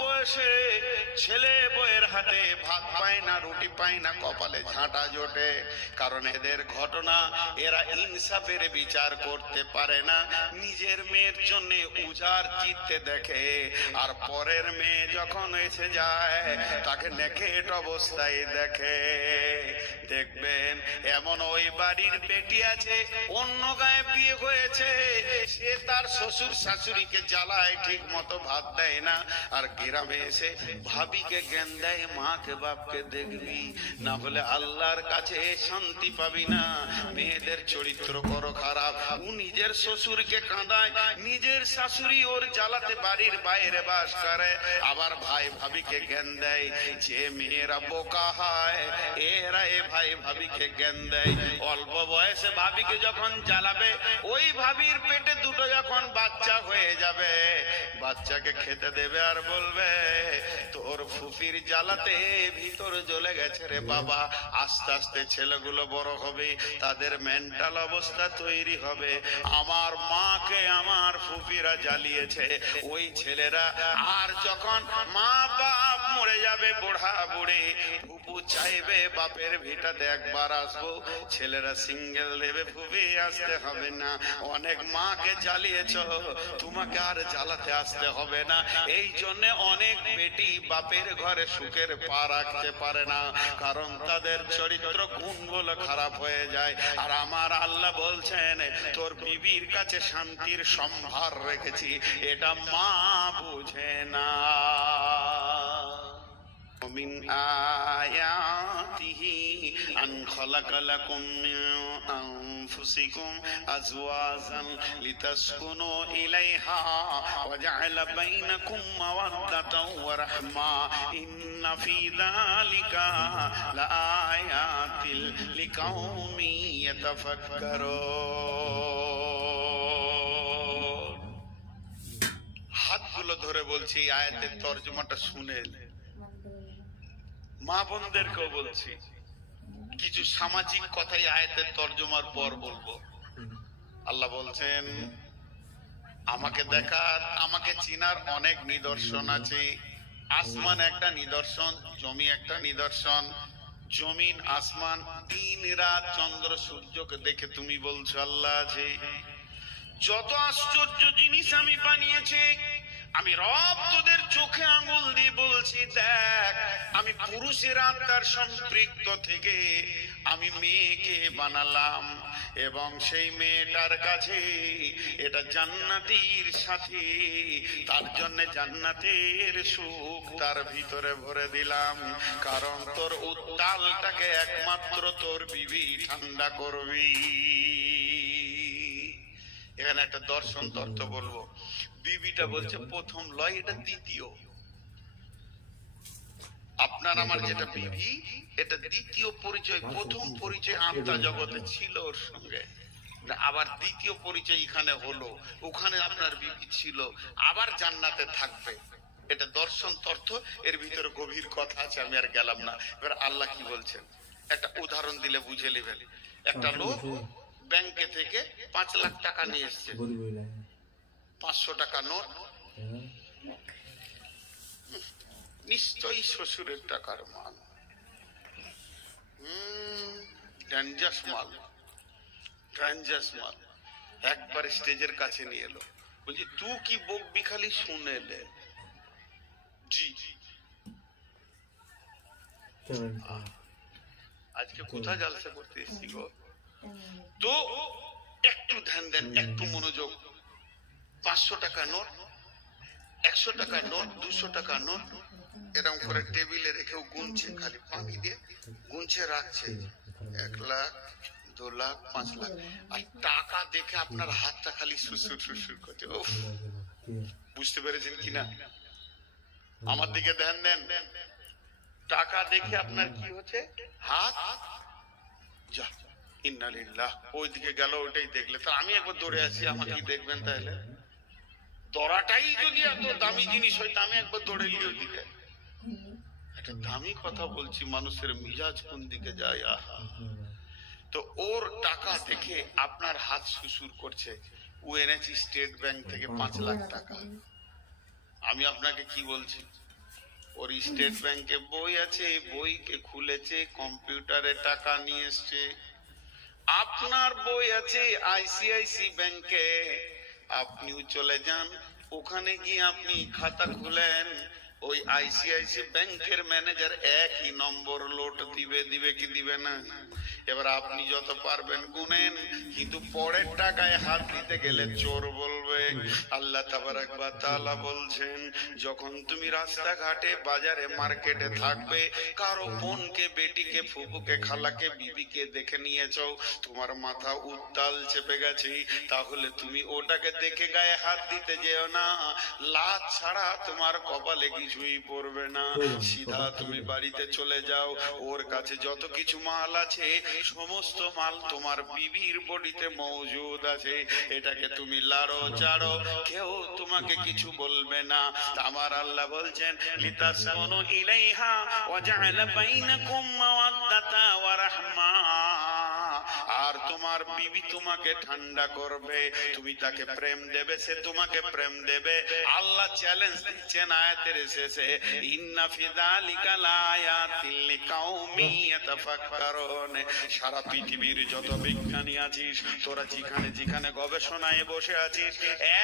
বয়সে ছেলে বউয়ের হাতে ভাত পায় না, রুটি পায় না, কপালে ঝাঁটা জোটে। কারণ এদের ঘটনা, এরা ইনসাফের বিচার করতে পারে না। নিজের মেয়ের জন্য উজাড় চিত্তে দেখে, আর পরের মেয়ে যখন এসে যায় তাকে নেকেট অবস্থায় দেখে। দেখবেন এমন ওই বাড়ির বেটি আছে, অন্য গায়ে বিয়ে হয়েছে, সে তার শ্বশুর শাশুড়িকে জ্বালায়, ঠিক মতো ভাত দেয় না, আর গ্রামে এসে ভাবিকে জ্ঞান দেয়, মাকে বাপকে দেখবি, না হলে আল্লাহর কাছে শান্তি পাবি না। মেয়েদের চরিত্র করো খারাপ। ও নিজের শ্বশুরকে কাঁদায়, নিজের শাশুড়ি ওর জ্বালাতে বাড়ির বাইরে বাস করে, আবার ভাই ভাবিকে জ্ঞান দেয়। যে মেয়েরা বোকা হয় এরা এ ভাই ভাবিকে জ্ঞান দেয়। অল্প বয়সে ভাবিকে যখন জ্বালাবে, ওই ভাবির পেটে দুটো যখন বাচ্চা হয়ে যাবে, বাচ্চাকে খেতে দেবে আর বলবে তোর ফুফির জ্বালাতে ভিতর জ্বলে গেছে রে বাবা। আস্তে আস্তে ছেলেগুলো বড় হবে, তাদের মেন্টাল অবস্থা তৈরি হবে, আমার মাকে আমার ফুফিরা জ্বালিয়েছে। ওই ছেলেরা আর যখন মা বাপ মরে যাবে, বুড়া বুড়ি, ফুফু চাইবে বাপের ভিটাতে একবার আসবো, ছেলেরা সিঙ্গেল দেবে, ফুফি আসতে হবে না, অনেক মাকে জ্বালিয়েছ, তোমাকে আর জ্বালাতে আসতে হবে না। এই জন্য অনেক বেটি বাপের ঘরে সুখের পা রাখতে পারে না, কারণ তাদের চরিত্র গুণগুলো খারাপ হয়ে যায়। আর আমার আল্লাহ বলছেন তোর বিবির কাছে শান্তির সম্ভার রেখেছি, এটা মা বুঝে না। ومن آياته أن خلق لكم من أنفسكم أزواجا لتسكنوا إليها وجعل بينكم مودة ورحمة إن في ذلك لآيات لقوم يتفكرون। হাতগুলো ধরে বলছি, আয়াতের তর্জমাটা শুনে মা বোনদেরকেও বলছি, কিছু সামাজিক কথাই আয়াতের তর্জমার পর বলবো। আল্লাহ বলছেন আমাকে দেখার, আমাকে চিনার অনেক নিদর্শন আছে। আসমান একটা নিদর্শন, জমি একটা নিদর্শন। জমিন আসমান, দিন রাত, চন্দ্র সূর্যকে দেখে তুমি বলছো আল্লাহ আছে। যত আশ্চর্য জিনিস আমি বানিয়েছি, আমি রব তোদের চোখে আঙুল দিয়ে বলছি দেখ, আমি পুরুষের আত্মার সম্পৃক্ত থেকে আমি মেয়েকে বানালাম, এবং সেই মেয়েটার কাছে এটা জান্নাতীর সাথী, তার জন্য জান্নাতের সুখ তার ভিতরে ভরে দিলাম, কারণ তোর উত্তালটাকে একমাত্র তোর বিবি ঠান্ডা করবি। এখানে একটা দর্শন তত্ত্ব বলবো। বিবিটা বলছে প্রথম লয়, এটা দ্বিতীয়। আপনার আমার যেটা বিবি, এটা দ্বিতীয় পরিচয়। প্রথম পরিচয় আত্মা জগতে ছিল ওর সঙ্গে, আবার দ্বিতীয় পরিচয় এখানে হলো, ওখানে আপনার বিবি ছিল, আবার জান্নাতে থাকবে। এটা দর্শন তত্ত্ব, এর ভিতরে গভীর কথা আছে, আমি আর গেলাম না। এবার আল্লাহ কি বলছেন একটা উদাহরণ দিলে বুঝে নেবেন। একটা লোক ব্যাংকে থেকে 5 লাখ টাকা নিয়ে এসছে, 500 টাকা নোট, নিশ্চয়ই শ্বশুরের টাকার মাল, ডেঞ্জাস মাল, ডেঞ্জাস মাল। একবার স্টেজের কাছে নিয়ে এলো, বলছি তুই কি বকবি খালি শুনে লে। জি আজকে কোথায় জালসা করতে এসেছি গো? তো একটু ধ্যান দেন, একটু মনোযোগ। 500 টাকা নোট, 100 টাকা নোট, 200 টাকা নোট এরকম করে টেবিলে রেখেও গুনছে, খালি পানি দিয়ে গুনছে রাখছে। 1 লাখ, 2 লাখ, 5 লাখ। আর টাকা দেখে আপনার হাতটা খালি সুসুর সুসুর করছে। বুঝতে পেরেছেন কিনা? আমার দিকে ধ্যান দেন। টাকা দেখে আপনার কি হচ্ছে? হাত যা ইন্নালিল্লাহ, ওইদিকে গেল, ওইটাই দেখলে। তা আমি একবার দৌড়ে আসি, আমাকে কি দেখবেন? তাহলে দরাটাই যদি এত দামি জিনিস হয়, তা আমি একবার দৌড়ে গিয়ে ওইদিকে। একটা দামি কথা বলছি, মানুষের মিজাজ কোন দিকে যায়। আহা, তো ওর টাকা দেখে আপনার হাত সুসুর করছে। ও এনেছি স্টেট ব্যাংক থেকে 5 লাখ টাকা, আমি আপনাকে কি বলছি, ওর স্টেট ব্যাংকে বই আছে, বইকে খুলেছে, কম্পিউটারে টাকা নিয়ে এসছে। আপনার বই আছে আইসিআইসি ব্যাংকে, আপনিও চলে যান, ওখানে গিয়ে আপনি খাতা খুলেন, ওই আইসিআইসি ব্যাংকের ম্যানেজার একই নম্বর লোট দিবে কি দিবে না? এবার আপনি যত পারবেন গুনেন, কিন্তু পরের টাকায় হাত দিতে গেলে চোর বলবে। আল্লাহ তাবারাক ওয়া তাআলা বলছেন, যখন তুমি রাস্তাঘাটে, বাজারে, মার্কেটে থাকবে, কারো বোনকে, বেটিকে, ফুপুকে, খালাকে, বিবিকে দেখে নিয়েছো, তোমার মাথা উত্তাল চেপে গেছে, তাহলে তুমি ওটাকে দেখে গায়ে হাত দিতে যেও না। লাত ছাড়া তোমার কপালে কিছুই পড়বে না। সিধা তুমি বাড়িতে চলে যাও, ওর কাছে যত কিছু মাল আছে সমস্ত মাল তোমার বিবির বডিতে মজুদ আছে, এটাকে তুমি লাড়ো চাড়ো, কেউ তোমাকে কিছু বলবে না। আমার আল্লাহ বলছেন, লিতাসকুনু ইলাইহা ওয়া জাআলা বাইনাকুম মাওয়াদ্দাতা ওয়া রাহমা। আর তোমার বিবি তোমাকে ঠান্ডা করবে, তুমি তাকে প্রেম দেবে, সে তোমাকে প্রেম দেবে। আল্লাহ চ্যালেঞ্জ দিচ্ছেন আয়াতের শেষে, ইন্না ফি যালিকা লায়াতিল লিকাউমি ইয়াতাফাক্কারুন। সারা পৃথিবীর যত বিজ্ঞানী আছিস, তোরা যেখানে যেখানে গবেষণায় বসে আছিস,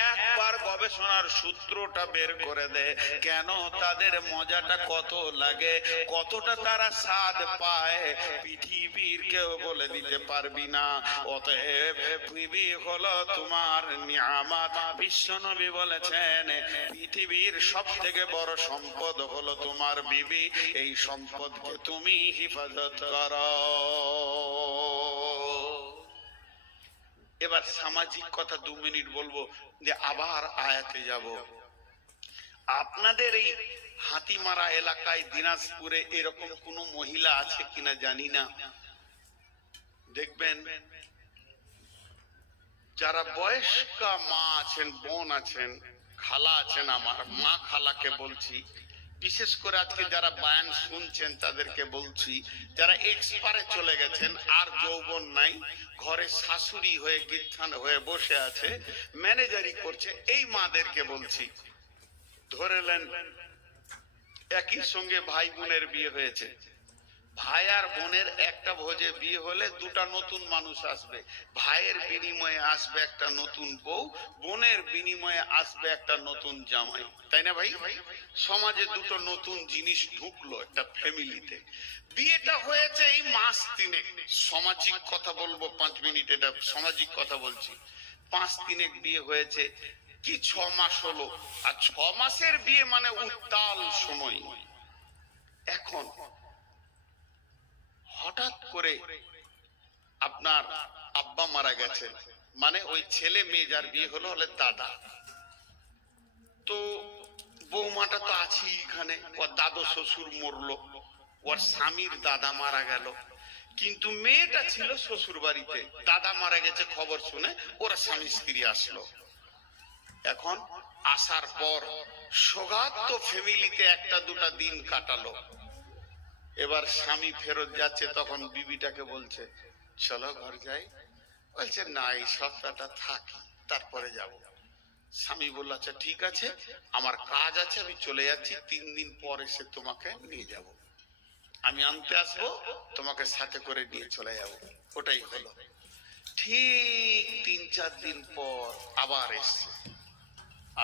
একবার গবেষণার সূত্রটা বের করে দে, কেন তাদের মজাটা কত লাগে, কতটা তারা স্বাদ পায়, পৃথিবীর কেউ বলে দিতে পারবি না। অতএব বিবি হলো তোমার নিয়ামত। বিশ্বনবী বলেছেন, পৃথিবীর সব থেকে বড় সম্পদ হলো তোমার বিবি, এই সম্পদকে তুমি হিফাজত করো। এবার সামাজিক কথা 2 মিনিট বলবো, যে আবার আয়াতে যাব। আপনাদের এই হাতিমারা এলাকায়, দিনাজপুরে এরকম কোন মহিলা আছে কিনা জানি না, দেখবেন যারা বয়স্কা মা আছেন, বোন আছেন, খালা আছেন, আমার মা খালাকে বলছি, বিশেষ করে আজকে যারা বয়ান শুনছেন তাদেরকে বলছি, যারা এক্সপারে চলে গেছেন, আর যৌবন নাই, ঘরে শাশুড়ি হয়ে গিরথান হয়ে বসে আছে, ম্যানেজারি করছে, এই মাদেরকে বলছি, ধরেলেন একই সঙ্গে ভাই বোনের বিয়ে হয়েছে, ভাই আর বোনের একটা ভোজে বিয়ে হলে 2টা নতুন মানুষ আসবে, ভাইয়ের বিনিময়ে আসবে একটা নতুন বউ, বোনের বিনিময়ে আসবে একটা নতুন জামাই, তাই না ভাই? সমাজে 2টো নতুন জিনিস ঢুকলো একটা ফ্যামিলিতে। বিয়েটা হয়েছে এই মাস 3, সামাজিক কথা বলবো 5 মিনিট, এটা সামাজিক কথা বলছি। 5 3 বিয়ে হয়েছে কি 6 মাস হলো, আর 6 মাসের বিয়ে মানে উত্তাল সময়। এখন হঠাৎ করে আপনার আব্বা মারা গেছে, মানে ওই ছেলে মেয়ে যার বিয়ে হলো হলে দাদা, তো বৌমাটা তো আছি এখানে, ওর দাদু শ্বশুর মরলো, ওর স্বামীর দাদা মারা গেল, কিন্তু মেয়েটা ছিল শ্বশুর বাড়িতে, দাদা মারা গেছে খবর শুনে ওরা স্বামী স্ত্রী আসলো। এখন আসার পর সোগাত তো ফ্যামিলিতে 1-2টা দিন কাটালো। এবার স্বামী ফেরত যাচ্ছে, তখন বিবিটাকে বলছে, চলো ঘর যাই। বলছে, না, এই সপ্তাহটা থাকি, তারপরে যাব। স্বামী বলল, আচ্ছা ঠিক আছে, আমার কাজ আছে, আমি চলে যাচ্ছি, 3 দিন পর এসে তোমাকে নিয়ে যাব, আমি আনতে আসবো, তোমাকে সাথে করে নিয়ে চলে যাব। ওটাই হলো। ঠিক 3-4 দিন পর আবার এসছে,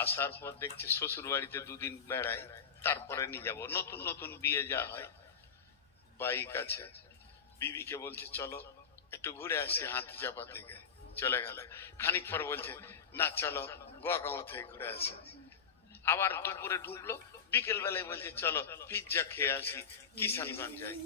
আসার পর দেখছে শ্বশুর বাড়িতে 2 দিন বেড়ায়, তারপরে নিয়ে যাব। নতুন নতুন বিয়ে যা হয়, বাইক আছে, বিবিকে বলছে চলো একটু ঘুরে আসি হাতি চাপা থেকে, চলে গেল। খানিক পর বলছে, না চলো গোয়াগাঁও থেকে ঘুরে আসি। আবার দুপুরে ঢুকলো, বিকেল বেলায় বলছে চলো পিৎজা খেয়ে আসি, কিষানগঞ্জ যাই।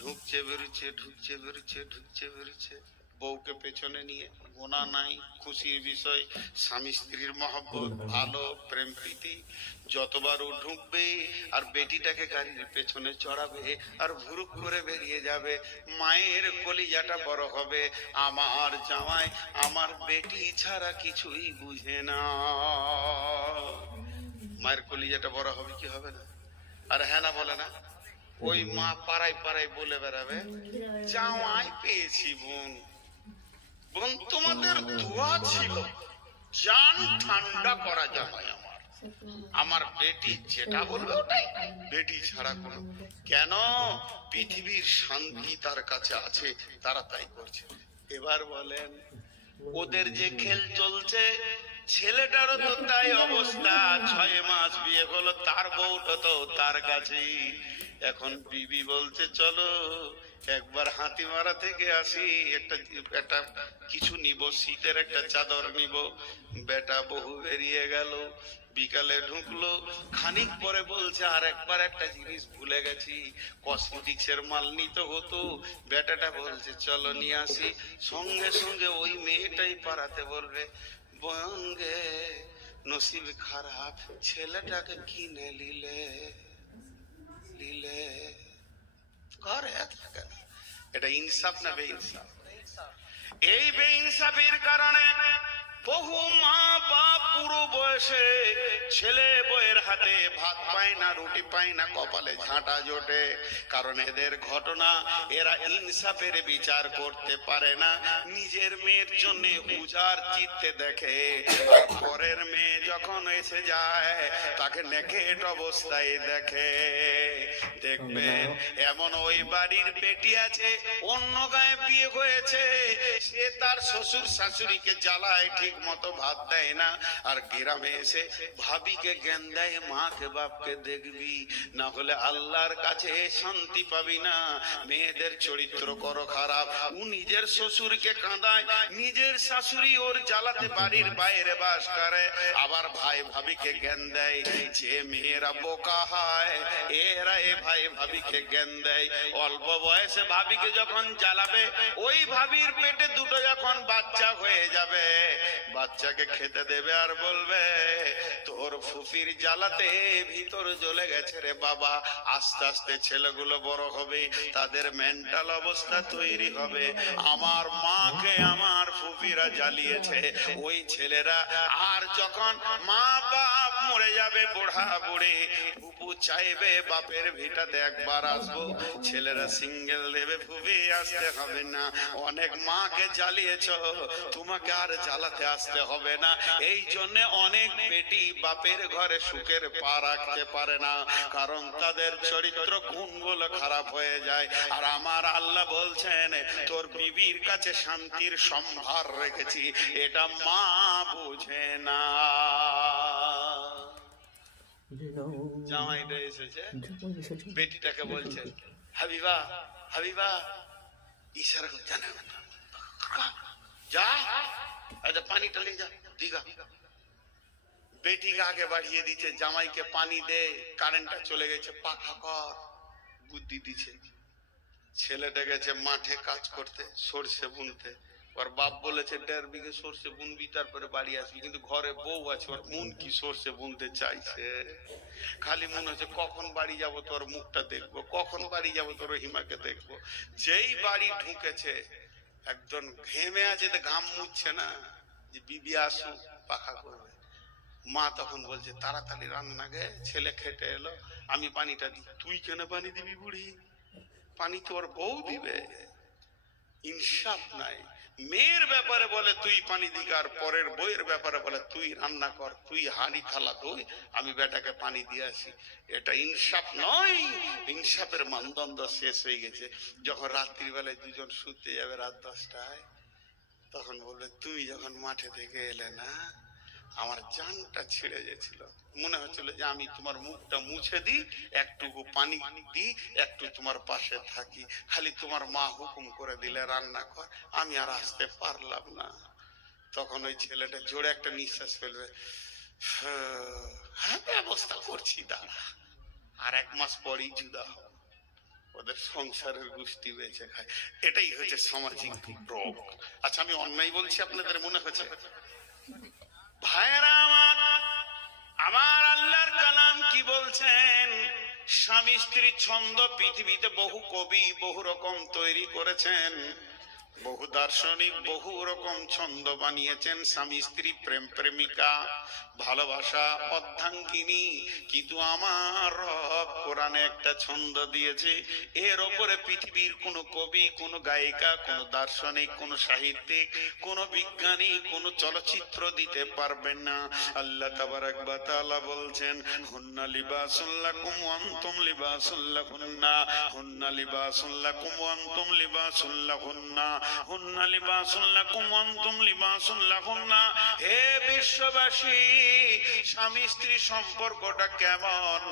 ঢুকছে বেরোচ্ছে, ঢুকছে বেরোচ্ছে, ঢুকছে বেরোচ্ছে, বউকে পেছনে নিয়ে, গোনা নাই, খুশির বিষয়, স্বামী স্ত্রীর মহব্বত, ভালো প্রেম প্রীতি। যতবার ও ঢুকবে আর বেটিটাকে গাড়ির পেছনে চড়াবে আর ভুরুক করে বেরিয়ে যাবে, মায়ের কলিজাটা বড় হবে, আমার জামাই আমার বেটি ছাড়া কিছুই বুঝে না। মায়ের কলিজাটা বড় হবে কি হবে না? আর হ্যাঁ না বলে না? ওই মা পাড়ায় পাড়ায় বলে বেড়াবে, জামাই পেয়েছি বোন, বোন তোমাদের দোয়া ছিল, জান ঠান্ডা করা জামাই আমার। আমার বেটি যেটা বলবে ওটাই, বেটি ছাড়া কোনো, কেন? পৃথিবীর শান্তি তার কাছে আছে, তারা তাই করছে। এবার বলেন, ওদের যে খেল চলছে, ছেলেটারও তো তাই অবস্থা। 6 মাস বিয়ে হলো, তার বউটা তো তার কাছেই। এখন বিবি বলছে চলো একবার হাতিমারা থেকে আসি, একটা কিছু নিব, শীতের একটা চাদর নিব। বেটা বহু বেরিয়ে গেল, বিকালে ঢুকলো, খানিক পরে বলছে আর একবার একটা জিনিস ভুলে গেছি, কসমেটিক্সের মাল নিতে হতো। বেটাটা বলছে চলো নিয়ে আসি। সঙ্গে সঙ্গে ওই মেয়েটাই পারাতে বলবে, বঙ্গে নসিব খারাপ, ছেলেটাকে কিনে নিলে ঘরে থাকে না। এটা ইনসাফ না বেইনসাফ? এই বেইনসাফের কারণে বহু মা বাপ পুরো বয়সে ছেলে বউয়ের হাতে ভাত পায় না, রুটি পায় না, কপালে ঝাঁটা জোটে। কারণ এদের ঘটনা, এরা ইনসাফের বিচার করতে পারে না। নিজের মেয়ের জন্য উজাড় চিত্তে দেখে, আর পরের মেয়ে যখন এসে যায় তাকে নেকেট অবস্থায় দেখে। দেখবেন এমন ওই বাড়ির বেটি আছে, অন্য গায়ে বিয়ে হয়েছে, সে তার শ্বশুর শাশুড়িকে জ্বালায়, ঠিক মতো ভাত দেয় না, আর গ্রামে এসে ভাবিকে জ্ঞান দেয়, মাকে বাপকে দেখবি, না হলে আল্লাহর কাছে শান্তি পাবি না। মেয়েদের চরিত্র করো খারাপ। ও নিজের শ্বশুরকে কাঁদায়, নিজের শাশুড়ি ওর জ্বালাতে বাড়ির বাইরে বাস করে, আবার ভাই ভাবিকে জ্ঞান দেয়। যে মেয়েরা বোকা হয়, এরা এ ভাই ভাবিকে জ্ঞান দেয়। অল্প বয়সে ভাবিকে যখন জ্বালাবে, ওই ভাবির পেটে দুটো যখন বাচ্চা হয়ে যাবে, বাচ্চাকে খেতে দেবে আর বলবে তোর ফুফির জ্বালাতে ভিতর জ্বলে গেছে রে বাবা। আস্তে আস্তে ছেলেগুলো বড় হবে, তাদের মেন্টাল অবস্থা তৈরি হবে, আমার মাকে আমার ফুফিরা জ্বালিয়েছে। ওই ছেলেরা আর যখন মা বাপ মরে যাবে, বুড়া বুড়ি, ফুফু চাইবে বাপের ভিটাতে একবার আসবো, ছেলেরা সিঙ্গেল দেবে, ফুফি আসতে হবে না, অনেক মাকে জ্বালিয়েছ, তোমাকে আর জ্বালাতে আসতে হবে না। এই জন্য অনেক বেটি বাপের ঘরে সুখের পা রাখতে পারে না, কারণ তাদের চরিত্র গুণগুলো খারাপ হয়ে যায়। আর আমার আল্লাহ বলছেন তোর বিবির কাছে শান্তির সম্ভার রেখেছি, এটা মা বুঝে না। জামাইটা এসেছে, বেটিটাকে বলছে হাবিবা হাবিবা, ইশারা জানা যা, আচ্ছা পানিটা নিয়ে যা দিঘা। বেটিকে আগে বাড়িয়ে দিচ্ছে, জামাইকে পানি দে, কারেন্টটা চলে গেছে, পাখা কর, বুদ্ধি দিচ্ছে। ছেলেটা গেছে মাঠে কাজ করতে, সর্ষে বুনতে। ওর বাপ বলেছে 1.5 বিঘে সর্ষে বুনবি, তারপরে বাড়ি আসবি। কিন্তু ঘরে বউ আছে, ওর মন কি সর্ষে বুনতে চাইছে, খালি মনে হচ্ছে কখন বাড়ি যাব তোর মুখটা দেখবো, কখন বাড়ি যাব তোর হিমাকে দেখবো। যেই বাড়ি ঢুকেছে, একজন ঘেমে আছে, ঘাম মুছছে না, যে বিবি আসুক পাখা করবে। মা তখন বলছে তাড়াতাড়ি রান্না গে, ছেলে খেটে এলো, আমি পানিটা দিই। তুই কেন পানি দিবি বুড়ি, পানি তোর বউ দিবে। ইনসাফ নাই। মেয়ের ব্যাপারে বলে তুই পানি দিক, আর পরের বইয়ের ব্যাপারে বলে তুই রান্না কর, তুই হাঁড়ি থালা ধুই, আমি বেটাকে পানি দিয়ে আসি। এটা ইনসাফ নয়। ইনসাফের মানদণ্ড শেষ হয়ে গেছে। যখন রাত্রিবেলায় দুজন শুতে যাবে রাত 10টায়, তখন বলবে তুমি যখন মাঠে থেকে এলে না, আমার জানটা ছিঁড়ে গেছিল, মনে হচ্ছিল যে আমি তোমার মুখটা মুছে দিই, একটুকু পানি দিই, একটু তোমার পাশে থাকি, খালি তোমার মা হুকুম করে দিলে রান্না কর, আমি আর আসতে পারলাম না। তখন ওই ছেলেটা জোরে একটা নিঃশ্বাস ফেলবে, হ্যাঁ ব্যবস্থা করছি দাঁড়া, আর 1 মাস পরেই জুদা হবে, ওদের সংসারের গোষ্ঠী বেঁচে খায়। এটাই হচ্ছে সামাজিক রোগ। আচ্ছা আমি অন্যায় বলছি আপনাদের মনে হচ্ছে? ভাইরা আমার, আমার আল্লাহর কালাম কি বলছেন? স্বামী স্ত্রীর ছন্দ পৃথিবীতে বহু কবি বহু রকম তৈরি করেছেন। বহু দার্শনিক বহু রকম ছন্দ বানিয়েছেন, স্বামী স্ত্রী প্রেম প্রেমিকা ভালোবাসা অর্ধাঙ্গিনী, কিন্তু আমার রব কোরআনে একটা ছন্দ দিয়েছে, এর ওপরে পৃথিবীর কোন কবি, কোন গায়িকা, কোন দার্শনিক, কোন সাহিত্যিক, কোন বিজ্ঞানী, কোন চলচ্চিত্র দিতে পারবেন না। আল্লাহ তাবারাক ওয়া তাআলা বলছেন, হুন্না লিবাসুল লাকুম ওয়া আনতুম লিবাসুল লাহুন্না, হুন্না লিবাসুল লাকুম ওয়া আনতুম লিবাসুল লাহুন্না, হুন্না লিবাসুল লাকুম ওয়া আনতুম লিবাসুল লাহুন্না। হে বিশ্ববাসী, স্বামী স্ত্রী সম্পর্কটা কেমন?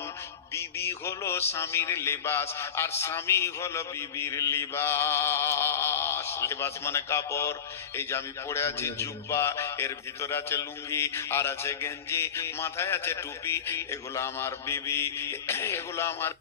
বিবি হলো স্বামীর লিবাস, আর স্বামী হলো বিবির লিবাস। লিবাস মানে কাপড়। এই যে আমি পরে আছি জুব্বা, এর ভিতরে আছে লুঙ্গি, আর আছে গেঞ্জি, মাথায় আছে টুপি, এগুলো আমার বিবি, এগুলো আমার